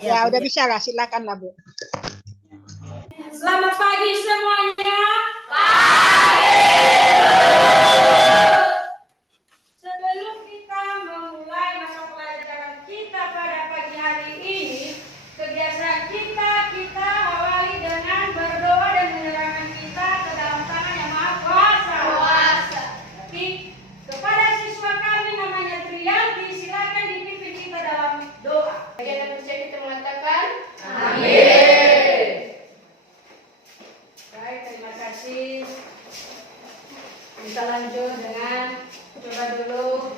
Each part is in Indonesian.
Ya, udah bisa lah, silakan lah Bu. Selamat pagi semuanya. Sebelum kita memulai masa pelajaran kita pada pagi hari ini, kebiasaan kita awali dengan berdoa dan menyerahkan kita ke dalam tangan yang Maha Kuasa. Jadi, kepada siswa kami namanya Triyanti, silakan dipimpin kita dalam doa. Bagian manusia kita mengatakan, Amin. Baik, terima kasih. Kita lanjut dengan coba dulu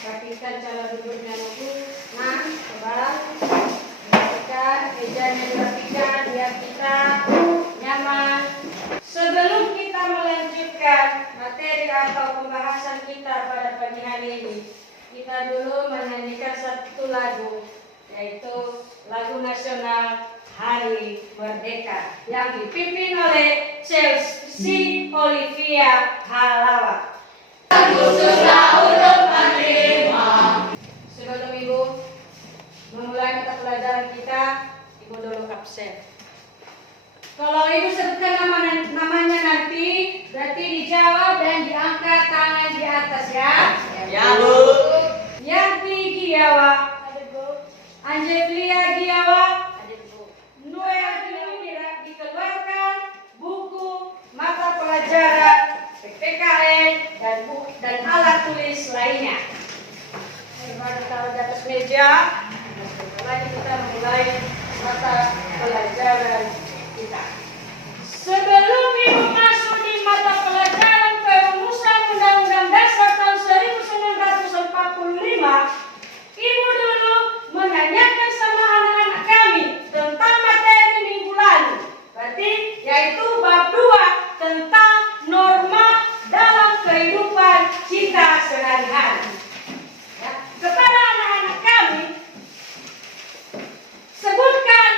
perhatikan cara duduknya dulu. Nah, coba perhatikan mejanya, diperhatikan biar kita nyaman. Sebelum kita melanjutkan materi atau pembahasan kita pada pagi hari ini, kita dulu menyanyikan satu lagu, yaitu lagu nasional Hari Merdeka yang dipimpin oleh Chelsea Olivia Halawa. Sebelum Ibu memulai mata pelajaran kita, Ibu dulu absen. Kalau Ibu sebutkan namanya nanti, berarti dijawab dan diangkat tangan di atas ya. Ya Bu. Yanti Giawa, Angelia Giawa, Noel Giawa, dikeluarkan buku mata pelajaran PPKN dan alat tulis lainnya. Coba ditaruh di atas meja. Lagi kita mulai mata pelajaran kita. Sebelum Ibu masuk di mata pelajaran perumusan Undang-Undang Dasar tahun 1945, Ibu dulu menanyakan sama anak-anak kami tentang materi minggu lalu. Berarti yaitu bab 2 tentang norma dalam kehidupan kita sehari-hari. Ya, kepada anak-anak kami, sebutkan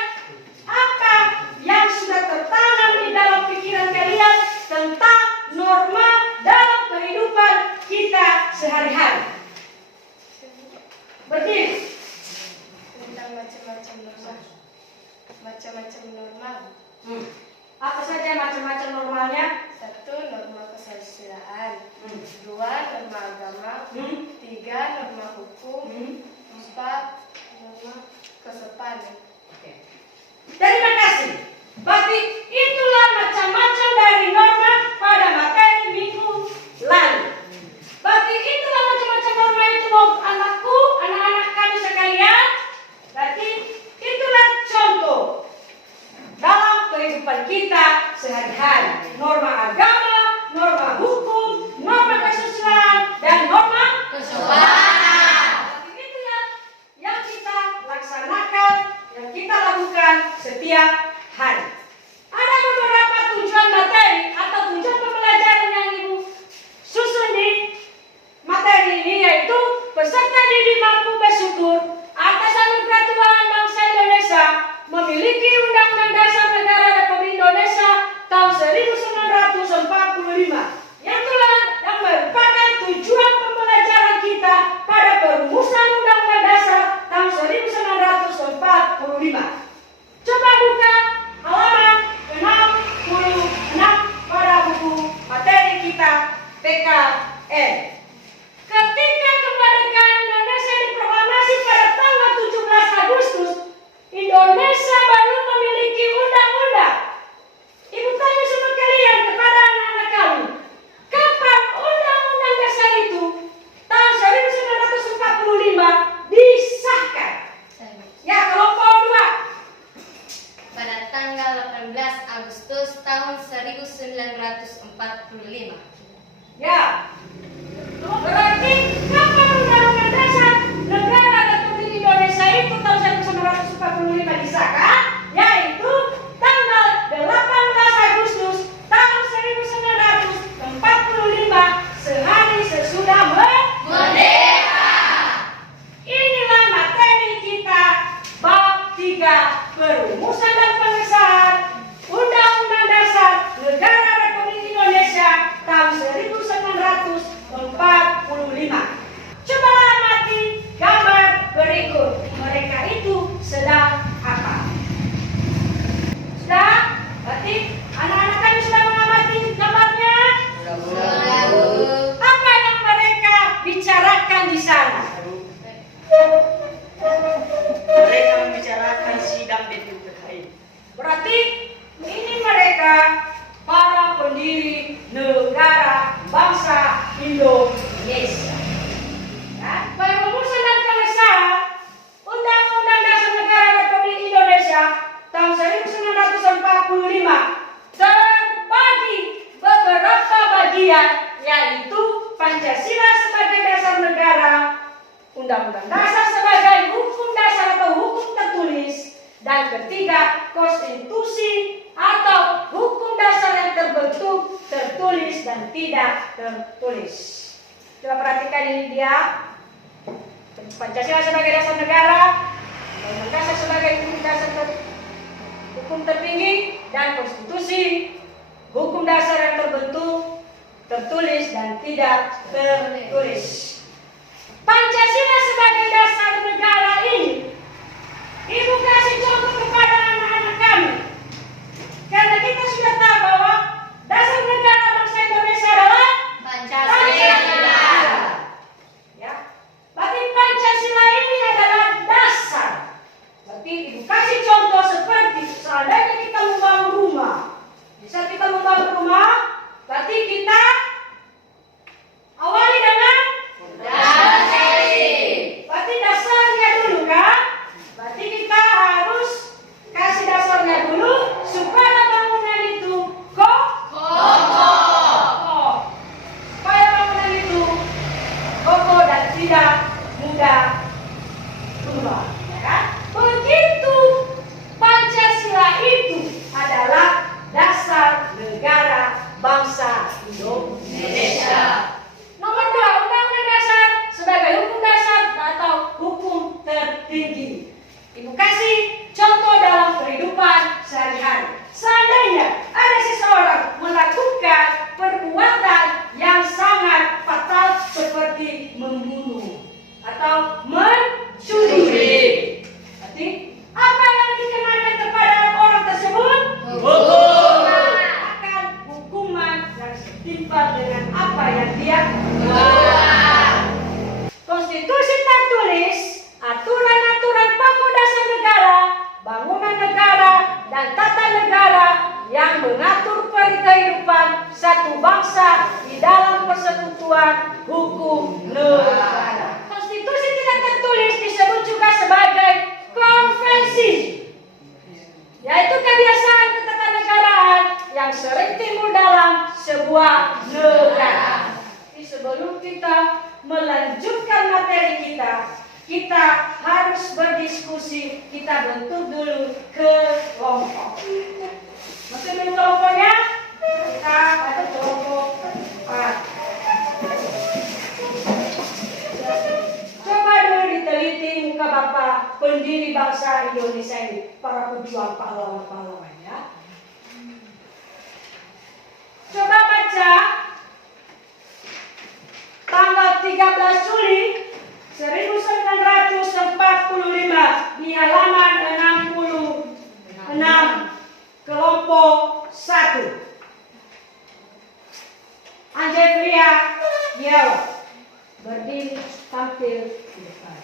apa yang sudah tertanam di dalam pikiran kalian tentang norma dalam kehidupan kita sehari-hari. Berdiri. Tentang macam-macam norma. Apa saja macam-macam normalnya? 1. Norma kesusilaan. 2. Norma agama. 3. Norma hukum. 4. Norma kesopanan. Oke. Terima kasih. Berarti itulah macam-macam dari norma pada materi minggu lalu. Berarti itulah macam-macam norma itu anakku, anak-anak kami sekalian. Berarti itulah contoh dalam kehidupan kita sehari-hari. Norma agama, norma hukum, norma kesusilaan, dan norma kesopanan. Berarti itulah yang kita laksanakan, yang kita lakukan setiap hari. Ada beberapa tujuan materi atau tujuan pembelajaran yang Ibu susun di materi ini, yaitu peserta didik mampu bersyukur atas anugerah Tuhan bangsa Indonesia memiliki Undang-Undang Dasar Negara Republik Indonesia tahun 1945 yang merupakan tujuan pembelajaran kita pada perumusan Undang-Undang Dasar tahun 1945. Coba buka halaman 66 pada buku materi kita PKN. Ketika kemerdekaan Indonesia diproklamasi pada tanggal 17 Agustus, Indonesia baru memiliki undang-undang. Ibu tanya sama kalian, kepada anak-anak kami, kapan undang-undang dasar itu tahun 1945 disahkan? Ya, kelompok 2. Pada tanggal 18 Agustus tahun 1945. Ya. Berarti kapan undang-undang dasar negara Republik Indonesia itu tahun 1945 disahkan? Yaitu tanggal 18 Agustus tahun 1945, sehari sesudah merdeka. Inilah materi kita bab 3 perumusan dan pengesahan Undang-Undang Dasar Negara Republik Indonesia tahun 1945. Coba amati gambar berikut. Mereka itu sedang Berarti ini mereka para pendiri negara bangsa Indonesia. Ya, pada rumusan dan pengesahan Undang-Undang Dasar Negara Republik Indonesia tahun 1945 terbagi beberapa bagian, yaitu Pancasila sebagai dasar negara, Undang-Undang Dasar sebagai hukum dasar atau hukum tertulis, dan ketiga, konstitusi atau hukum dasar yang terbentuk, tertulis, dan tidak tertulis. Coba perhatikan ini dia. Pancasila sebagai dasar negara, Undang-Undang Dasar sebagai hukum tertinggi, dan konstitusi, hukum dasar yang terbentuk, tertulis, dan tidak tertulis. Pancasila sebagai dasar negara ini, Ibu kasih contoh kepada anak-anak kami. Karena kita sudah tahu bahwa dasar negara bangsa Indonesia adalah Pancasila. Ya. Berarti Pancasila ini adalah dasar. Berarti Ibu kasih contoh seperti seandainya kita membangun rumah. Bisa kita membangun rumah, berarti kita awali dengan berarti dasarnya dulu kan? Berarti kita harus kasih dasarnya dulu supaya bangunan itu kokoh. Supaya bangunan itu kokoh dan tidak mudah berubah. Ya kan? Begitu Pancasila itu adalah dasar negara bangsa Indonesia. Nomor 2, Undang-Undang Dasar sebagai hukum dasar atau hukum tertinggi. Ibu kasih contoh dalam kehidupan sehari-hari. Seandainya ada seseorang melakukan perbuatan yang sangat fatal seperti membunuh atau mencuri, berarti apa yang dikenakan kepada orang tersebut? Akan hukuman yang setimpal dengan apa yang dia buat. Konstitusi tertulis, aturan-aturan pokok dasar negara, bangunan negara, dan tata negara yang mengatur kehidupan satu bangsa di dalam persekutuan hukum negara. Konstitusi tidak tertulis disebut juga sebagai konvensi, yaitu kebiasaan ketatanegaraan yang sering timbul dalam sebuah negara. Sebelum kita melanjutkan materi kita harus berdiskusi, kita bentuk dulu kelompok. Masih belum kelompoknya? Kita ada kelompok 4. Coba dulu diteliti muka Bapak pendiri bangsa Indonesia ini, para pejuang pahlawan-pahlawan ya. Coba baca tanggal 13 Juli 1945 di halaman 66 kelompok 1. Anjefria Yawa berdiri tampil di depan.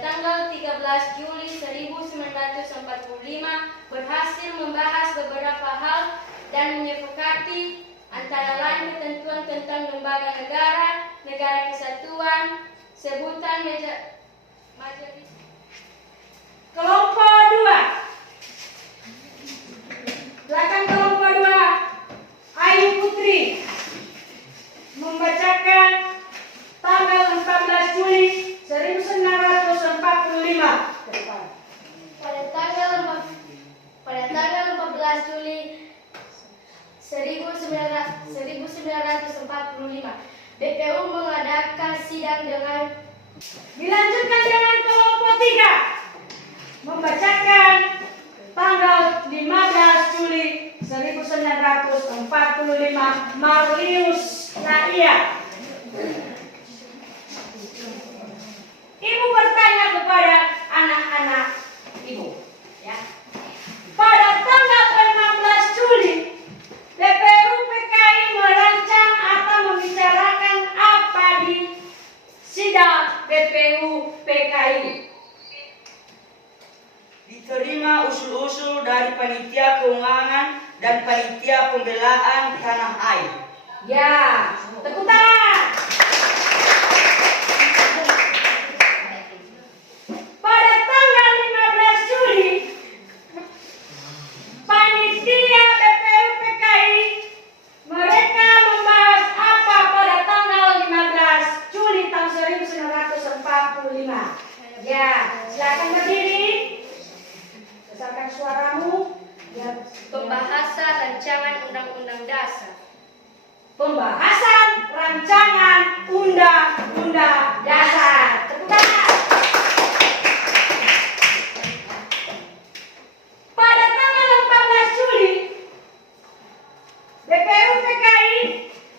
Tanggal 13 Juli 1945 berhasil membahas beberapa hal dan menyepakati antara lain ketentuan tentang lembaga negara, negara kesatuan, sebutan majelis. Kelompok 2. Belakang kelompok 2. Ayu Putri membacakan tanggal 14 Juli 1945 ke depan. Pada tanggal 14 Juli 1945, BPU mengadakan sidang dengan Dilanjutkan dengan kelompok terima usul-usul dari panitia keuangan dan panitia pembelaan tanah air. Ya, tepuk tangan. Pada tanggal 15 Juli, panitia BPUPKI mereka membahas apa pada tanggal 15 Juli tahun 1945. Ya, silakan berdiri. Besarkan suaramu. Ya, Pembahasan rancangan undang-undang dasar. pembahasan rancangan undang-undang dasar. Tepuk tangan. Pada tanggal 14 Juli, BPUPKI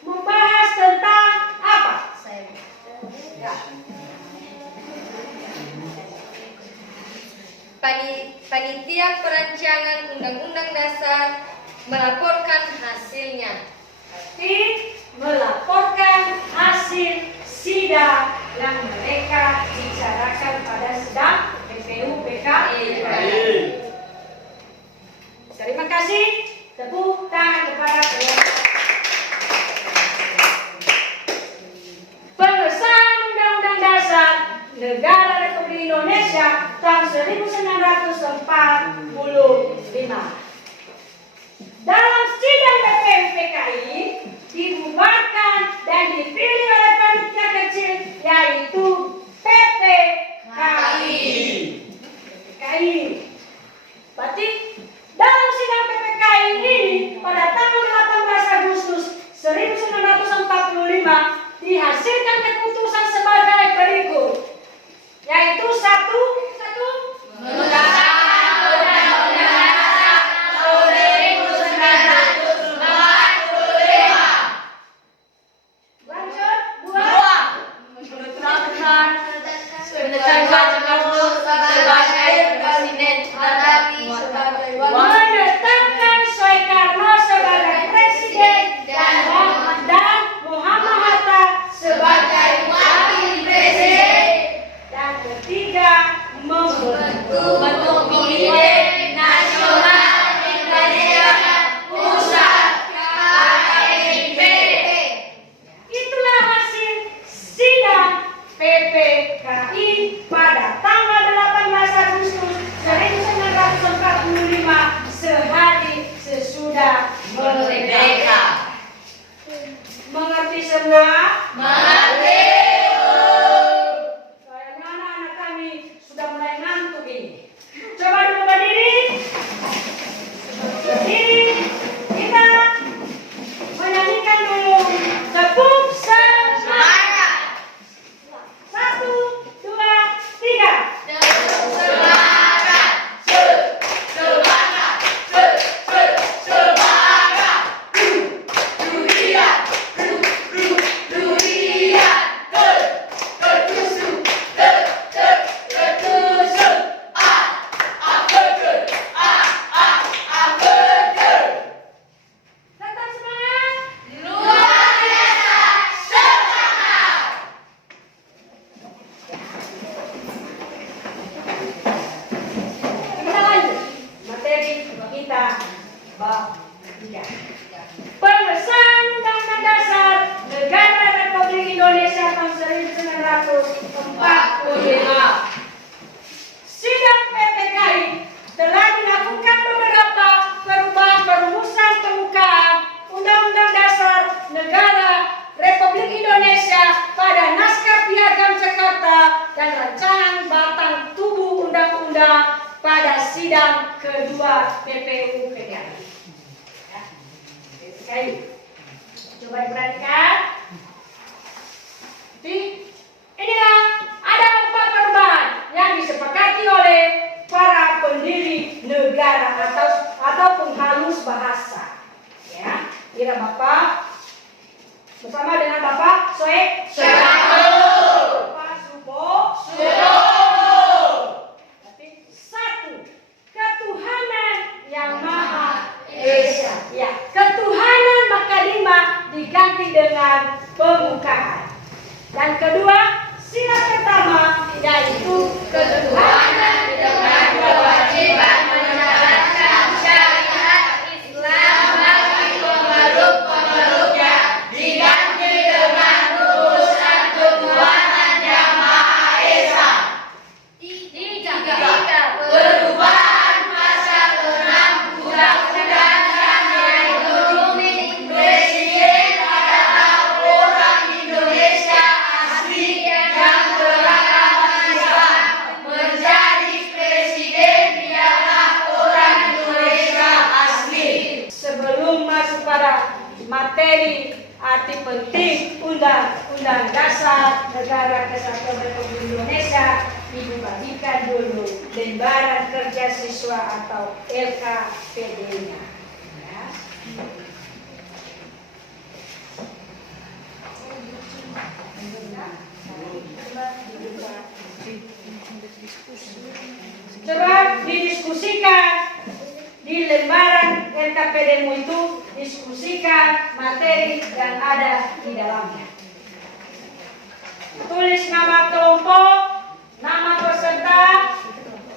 membahas tentang apa? Ya. Panitia perancangan undang-undang dasar melaporkan hasilnya. Melaporkan hasil sidang yang mereka bicarakan pada sidang BPUPKI. Terima kasih. Tepuk tangan kepada pengesahan Undang-Undang Dasar Negara Republik Indonesia tahun 1945. Dalam sidang BPUPKI dibubarkan dan dipilih oleh panitia kecil yaitu PPKI. Berarti dalam sidang PPKI ini pada tanggal 18 Agustus 1945 dihasilkan keputusan sebagai berikut, yaitu satu menetapkan Soekarno sebagai presiden dan Muhammad Hatta sebagai wakil presiden. Dan ketiga, membentuk Komite Nasional Indonesia Pusat KIP. Itulah hasil sidang PPKI pada tanggal 18 Agustus 1945, sehari sesudah merdeka. Mengerti semua? Mengerti. Kayaknya anak-anak kami sudah mulai ngantuk ini. Coba dulu berdiri. Berdiri. Kita menyanyikan dulu tepuk semangat. 1, 2, 3. Tetap semangat. Luar biasa semangat. Kita lanjut materi kita bab 3. Pengesahan Undang-Undang Dasar Negara Republik Indonesia tahun 1945. Sidang PPKI telah dilakukan beberapa perubahan perumusan pembukaan Undang-Undang Dasar Negara Republik Indonesia pada naskah Piagam Jakarta dan rancangan batang tubuh undang-undang pada sidang kedua PPUPKI. Coba diperhatikan. Inilah ada 4 perubahan yang disepakati oleh para pendiri negara atau penghalus bahasa. Ya, kira Bapak bersama dengan Bapak Soekarno. Bapak Subowo. Berarti 1, ketuhanan yang Maha Esa. Ya, ketuhanan maka 5 diganti dengan pembukaan. Dan kedua, sila pertama yaitu ketuhanan dengan kewajiban. Berarti penting Undang-Undang Dasar Negara Kesatuan Republik Indonesia dibagikan dulu lembaran kerja siswa atau LKPD-nya. Ya. Coba didiskusikan di lembaran LKPD-mu itu, diskusikan materi yang ada di dalamnya. Tulis nama kelompok, nama peserta,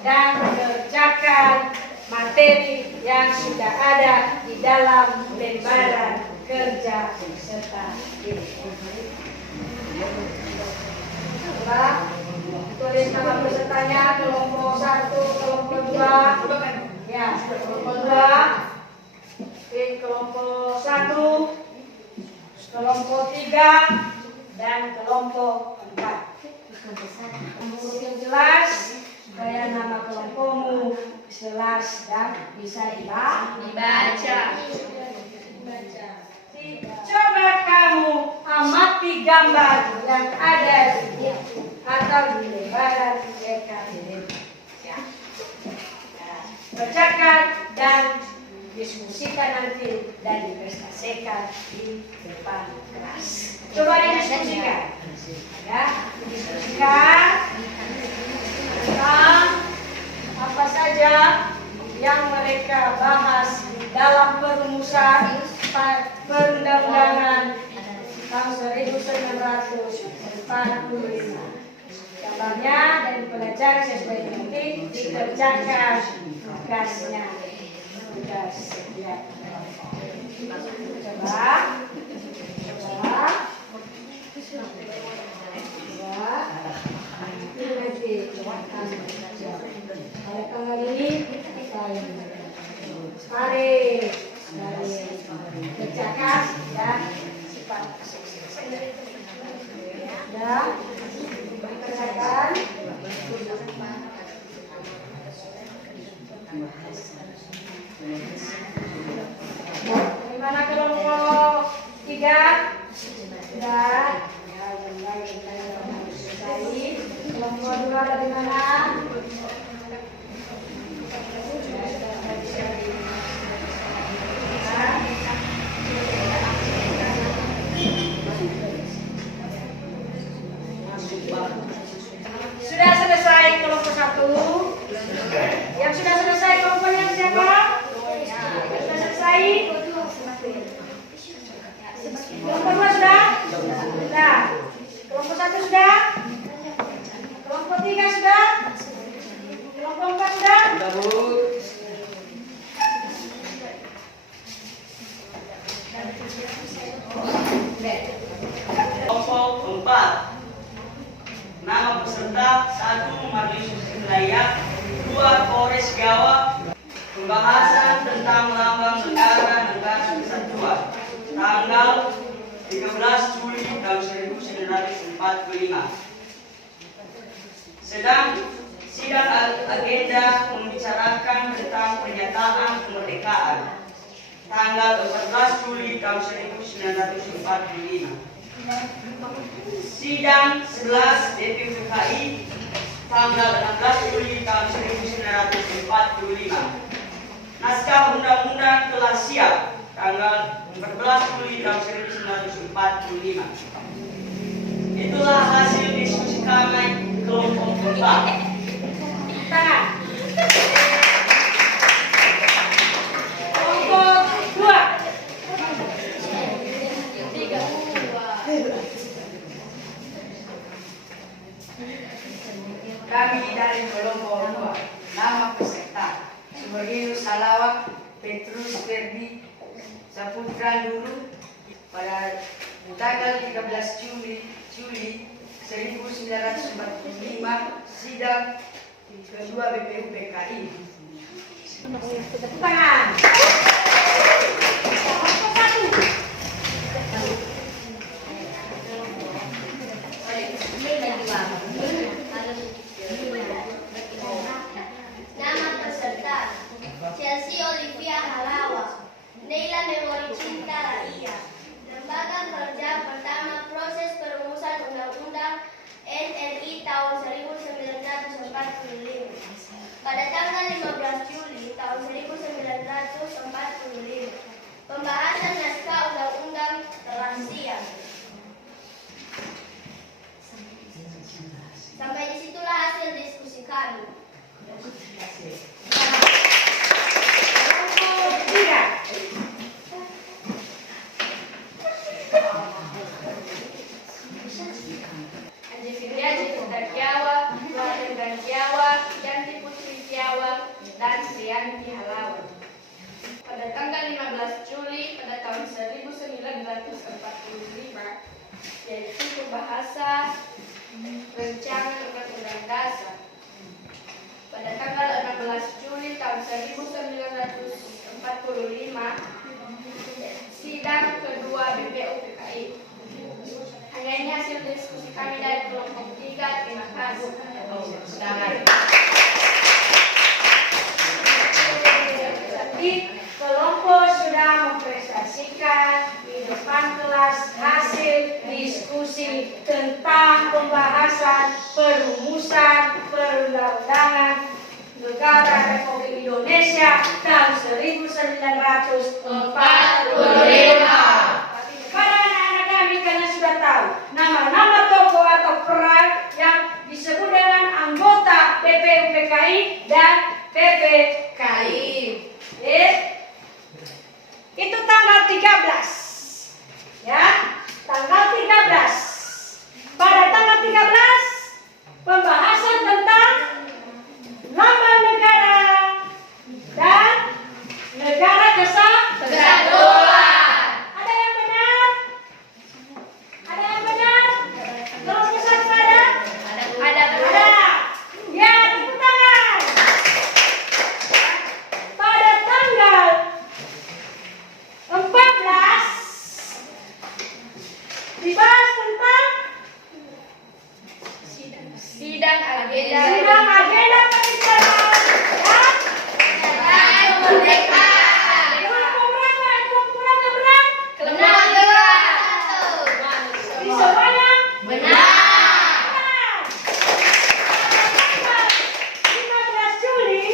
dan kerjakan materi yang sudah ada di dalam lembaran kerja peserta ini. Coba tulis nama pesertanya, kelompok 1, kelompok 2, ya, kelompok 2, kelompok 1, kelompok 3, dan kelompok 4. Huruf yang jelas supaya nama kelompokmu jelas dan bisa dibaca. Coba kamu amati gambar yang ada di buku atau di lembaran LKPD. Ya. Bacakan dan diskusikan nanti dan dipresentasikan di depan kelas. Coba didiskusikan. Ya, didiskusikan tentang apa saja yang mereka bahas dalam perumusan perundang-undangan tahun 1945. Gambarnya dan dipelajari sesuai nanti dikerjakan tugasnya. Tugas ya. Coba. Ini nanti ada kamar ini mari kerjakan ya cepat ya kerjakan bagaimana kelompok 3 sudah ya kelompok 2 bagaimana? Sudah selesai kelompok 1. Yang sudah selesai kelompoknya siapa? Sudah selesai? Kelompok 2 sudah? Sudah. Kelompok 1 sudah? Kelompok 3 sudah? Kelompok 4 sudah? Sudah, Bu. Kelompok 4. Nama peserta 1. Majelis Wilayah, 2. Polres Jawa. Pembahasan tentang lambang negara kesatuan. Tanggal 13 Juli tahun 1945. Sidang agenda membicarakan tentang pernyataan kemerdekaan. Tanggal 14 Juli tahun 1945. Sidang 11 DPPKI tanggal 16 Juli tahun 1945. Naskah undang-undang telah siap tanggal 14 Juli tahun 1945. Itulah hasil diskusi kami kelompok 4. Tangan. Kelompok 2. Kami dari kelompok 2, nama peserta Sumarino Salawak Petrus Ferdi Saputra Nurul pada tanggal 13 Juli 1945, sidang kedua BPUPKI. Tangan. Nama peserta Chelsea Olivia Halawa, Neila Memori Cinta Raia, Lembaga Kerja pada tanggal 15 Juli tahun 1945. Pembahasan naskah undang-undang telah siap. Sampai disitulah hasil diskusi kami. Anji Fitria, Cipta Tiawa, Raden Tiawa, Yanti Putri Tiawa, dan Trianti Halawan. Pada tanggal 15 Juli pada tahun 1945, yaitu pembahasan rancangan undang-undang dasar. Pada tanggal 16 Juli tahun 1945, sidang kedua BPUPKI. Hanya ini hasil diskusi kami dari kelompok 3. Terima kasih. Jadi kelompok sudah mempresentasikan di depan kelas hasil diskusi tentang pembahasan perumusan perundang-undangan negara Republik Indonesia tahun 1945. Para anak-anak kami karena sudah tahu nama-nama tokoh atau peran yang disebut dengan anggota BPUPKI dan PPKI. Itu tanggal 13. Ya, tanggal 13. Pada tanggal 13 pembahasan tentang lambang negara dan negara kesatuan. Ada yang benar? Ada yang benar? Kelompok satu ada? Ada. Ya, tepuk tangan. Pada tanggal 14 dibahas tentang Sidang agenda sidang agenda pembicaraan ya. Kelompok berapa? Kelompok berapa benar? Di semuanya? Benar. 15 Juli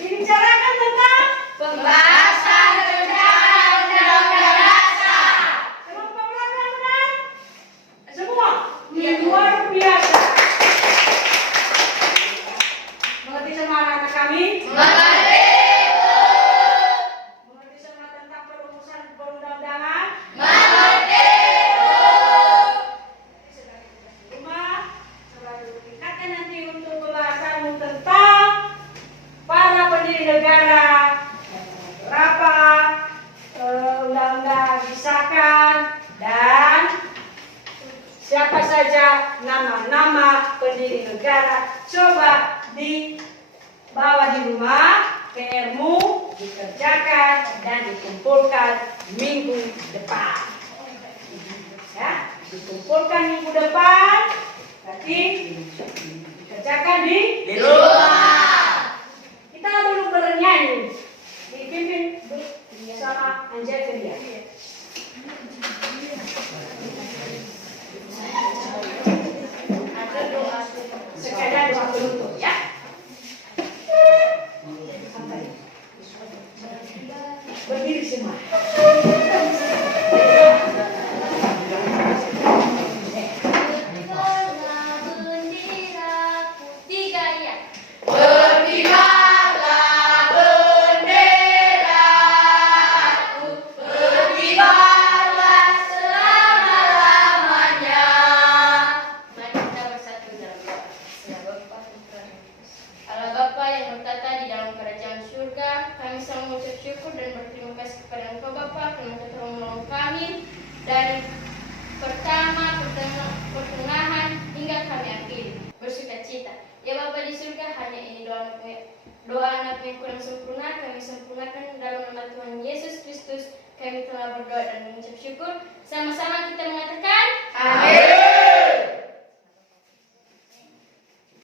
dibicarakan tentang pembahasan rancangan undang-undang dasar. kelompok berapa yang benar? Semua. Luar biasa. Mengerti sama anak-anak kami? Mengerti sama tentang perumusan perundang-undangan? Rumah, selalu tingkatkan nanti untuk pembahasanmu tentang para pendiri negara, berapa undang-undang disahkan, dan siapa saja nama-nama pendiri negara. Coba dibawa di rumah, PR-mu dikerjakan dan dikumpulkan minggu depan. Ya, dikumpulkan minggu depan, berarti dikerjakan di rumah. Kita dulu bernyanyi, dipimpin sama Anjay Feria. Sekadar doa penutup ya. Berdiri semua. Bendera putih gaya. Mari kita bersatu dalam doa. Ya Bapa, Putra, dan Roh Kudus. Allah Bapa yang bertata di dalam kerajaan surga, kami selalu mengucap syukur dan berterima kasih kepada Engkau Bapa karena Engkau telah menolong kami dari pertengahan hingga kami akhiri bersuka cita. Ya Bapa di surga, hanya ini doa anak yang kurang sempurna kami sempurnakan dalam nama Tuhan Yesus Kristus. Kami telah berdoa dan mengucap syukur. Sama-sama kita mengatakan, Amin.